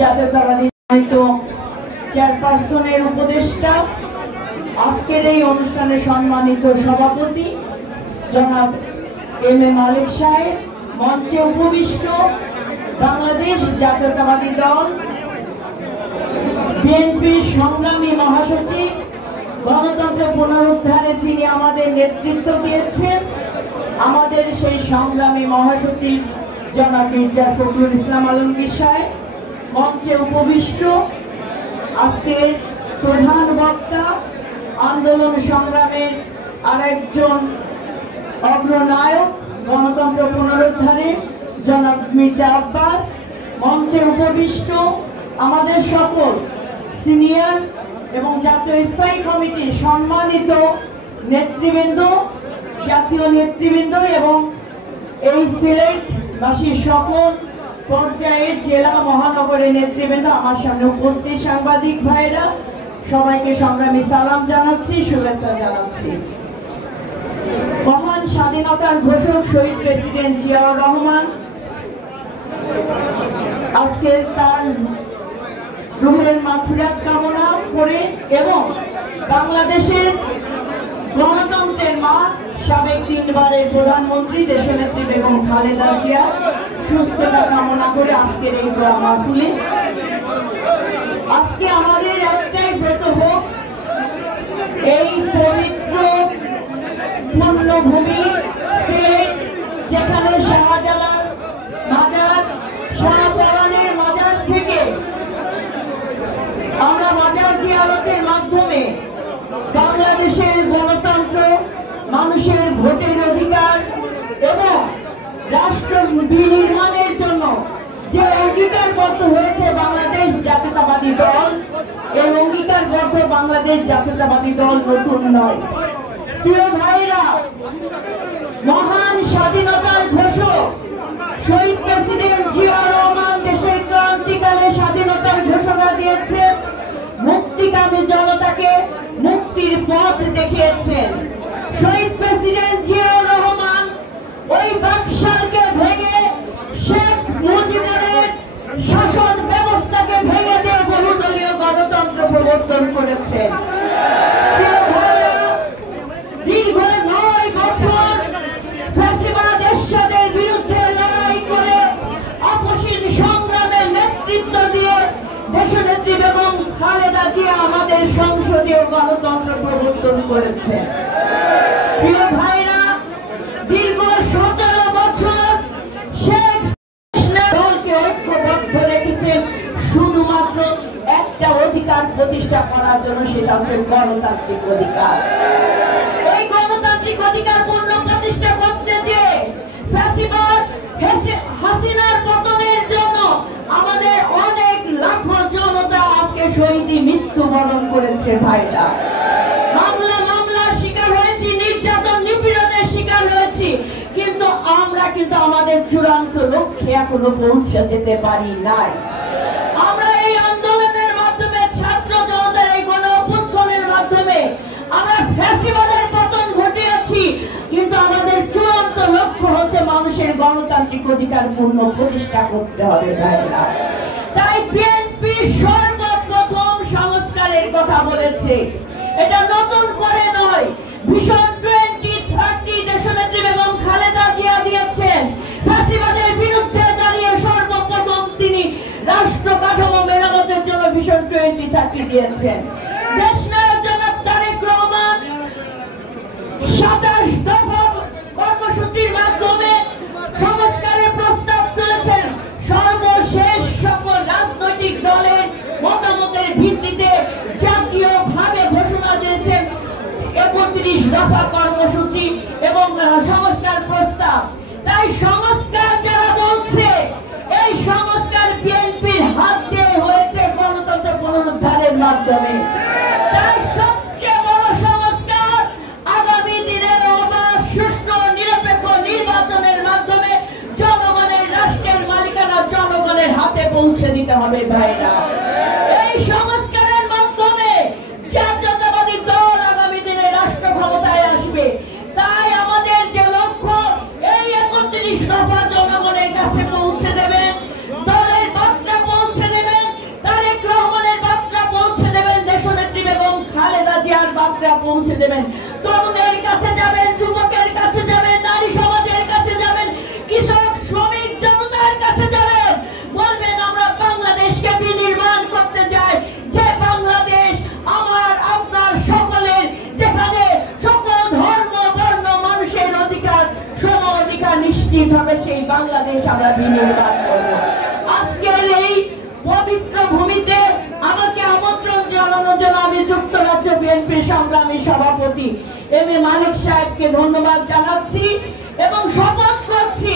জাতীয়তাবাদী চেয়ারপারসনের উপদেষ্টা, আজকের এই অনুষ্ঠানে সম্মানিত সভাপতি জনাব এম এ মালিক সাহেব, মঞ্চে উপবিষ্ট বাংলাদেশ জাতীয়তাবাদী দল বিএনপির সংগ্রামী মহাসচিব, গণতন্ত্র পুনরুদ্ধারে যিনি আমাদের নেতৃত্ব দিয়েছেন, আমাদের সেই সংগ্রামী মহাসচিব জনাব মির্জা ফখরুল ইসলাম আলমগীর সাহেব, মঞ্চে উপবিষ্ট আজকের প্রধান বক্তা, আন্দোলন সংগ্রামের আরেকজন অগ্রনায়ক, গণতন্ত্র পুনরুদ্ধারে জনাব মির্জা আব্বাস, মঞ্চে উপবিষ্ট আমাদের সকল সিনিয়র এবং জাতীয় স্থায়ী কমিটির সম্মানিত নেতৃবৃন্দ, জাতীয় নেতৃবৃন্দ এবং এই সিলেটবাসীর সকল পর্যায়ের জেলা মহানগরের নেতৃবৃন্দ, আমার সামনে উপস্থিত সাংবাদিক ভাইরা, সবাইকে সংগ্রামী সালাম জানাচ্ছি, শুভেচ্ছা জানাচ্ছি। মহান স্বাধীনতার ঘোষক শহীদ প্রেসিডেন্ট জিয়াউর রহমান আজকে তার রুহের মাগফিরাত কামনা করে এবং বাংলাদেশের গণতন্ত্রের মা, সাবেক 3 বারের প্রধানমন্ত্রী দেশনেত্রী বেগম খালেদা জিয়া সুস্থতা কামনা করে আজকের এই দোয়া মাহফিলে আজকে আমাদের একটাই ব্রত হোক, এই পবিত্র পুণ্যভূমি সিলেট, যেখানে শাহজালাল মাজার, শাহপরানের মাজার থেকে আমরা মাজার জিয়ারতের মাধ্যমে বাংলাদেশের গণতন্ত্র, মানুষের ভোটের অধিকার এবং রাষ্ট্র বিনির্মাণের জন্য যে অঙ্গীকারবদ্ধ হয়েছে বাংলাদেশ জাতীয়তাবাদী দল, এই অঙ্গীকারবদ্ধ বাংলাদেশ জাতীয়তাবাদী দল নতুন নয়। প্রিয় ভাইরা, মহান স্বাধীনতার ঘোষক শহীদ প্রেসিডেন্ট জিয়াউর রহমান দেশের ক্রান্তিকালে স্বাধীনতার ঘোষণা দিয়েছেন, মুক্তিকামী জনতাকে মুক্তির পথ দেখিয়েছেন। শহীদ প্রেসিডেন্ট জিয়াউর রহমান ওই বাকশালকে ভেঙে শেখ মুজিবের শাসন ব্যবস্থাকে ভেঙে দিয়ে বহুদলীয় গণতন্ত্র প্রবর্তন করেছেন। দীর্ঘ 9 বছর ফ্যাসিবাদ এরশাদের বিরুদ্ধে লড়াই করে অপসীম সংগ্রামের নেতৃত্ব দিয়ে দেশনেত্রী বেগম খালেদা জিয়া আমাদের সংসদীয় গণতন্ত্র প্রবর্তন করেছে। প্রিয় ভাইরা, দীর্ঘ 17 বছর শেখ দলকে ঐক্যবদ্ধ রেখেছেন শুধুমাত্র একটা অধিকার প্রতিষ্ঠা করার জন্য, সেটা হচ্ছে গণতান্ত্রিক অধিকার। এই গণতান্ত্রিক অধিকার পূর্ণ প্রতিষ্ঠা করতে যে ফ্যাসিবাদ হাসিনার পতনের জন্য আমাদের অনেক লাখো জনতা আজকে শহীদী মৃত্যুবরণ করেছে। ভাইরা, মামলার শিকার হয়েছি, নির্যাতন নিপীড়নের শিকার হয়েছি, কিন্তু আমরা আমাদের চূড়ান্ত লক্ষ্যে এখনো পৌঁছে যেতে পারি নাই। আমরা এই আন্দোলনের মাধ্যমে, ছাত্র জনতার এই গণ অভ্যুত্থানের মাধ্যমে আমরা ফ্যাসিবাদের পতন ঘটিয়েছি, কিন্তু আমাদের চূড়ান্ত লক্ষ্য হচ্ছে মানুষের গণতান্ত্রিক অধিকার পূর্ণ প্রতিষ্ঠা করতে হবে। ভাইরা, তাই বিএনপি সর্বপ্রথম সংস্কারের কথা বলেছে। এটা নতুন করে নয়, ভিশন 2030 দেশনেত্রী বেগম খালেদা জিয়া দিয়েছেন। ফ্যাসিবাদের বিরুদ্ধে দাঁড়িয়ে সর্বপ্রথম তিনি রাষ্ট্র কাঠামো মেরামতের জন্য ভিশন 2030 দিয়েছেন। দেশনায়ক জনাব তারেক রহমান 27 দফা কর্মসূচির মাধ্যমে সংস্কারের প্রস্তাব তুলেছেন। সর্বশেষ সকল রাজনৈতিক দলের মতামতের ভিত্তিতে জাতীয়ভাবে ঘোষণা দিয়েছেন 31 দফা কর্মসূচি এবং সংস্কার প্রস্তাব। তাই সংস্কার যারা বলছে, এই সংস্কার বিএনপির হাত দিয়ে হয়েছে গণতন্ত্র পুনরুদ্ধারের মাধ্যমে। তাই সবচেয়ে বড় সংস্কার আগামী দিনে অবাধ, সুষ্ঠু, নিরপেক্ষ নির্বাচনের মাধ্যমে জনগণের রাষ্ট্রের মালিকানা জনগণের হাতে পৌঁছে দিতে হবে। ভাইরা, এই সংস্কারের মাধ্যমে জাতীয়তাবাদী দল আগামী দিনে রাষ্ট্র ক্ষমতায় আসবে। তাই আমাদের যে লক্ষ্য, এই 31 দফা জনগণের কাছে পৌঁছে দেবেন, দলের বার্তা পৌঁছে দেবেন, পৌঁছে দেবেন। তরুণের কাছে যাবেন, যুবকের কাছে যাবেন, নারী সমাজের কাছে যাবেন, কৃষক শ্রমিক জনতার কাছে যাবেন, বলবেন আমরা বাংলাদেশকে বিনির্মাণ করতে চাই, যে বাংলাদেশ আমার আপনার সকলের, যেখানে সকল ধর্ম বর্ণ মানুষের অধিকার সম অধিকার নিশ্চিত হবে, সেই বাংলাদেশ আমরা বিনির্মাণ করব। আজকের এই পবিত্র ভূমিতে আমাকে আমন্ত্রণ জানানোর জন্য আমি যুক্তরাজ্য বিএনপির সংগ্রামী সভাপতি এম এ মালিক সাহেবকে ধন্যবাদ জানাচ্ছি এবং শপথ করছি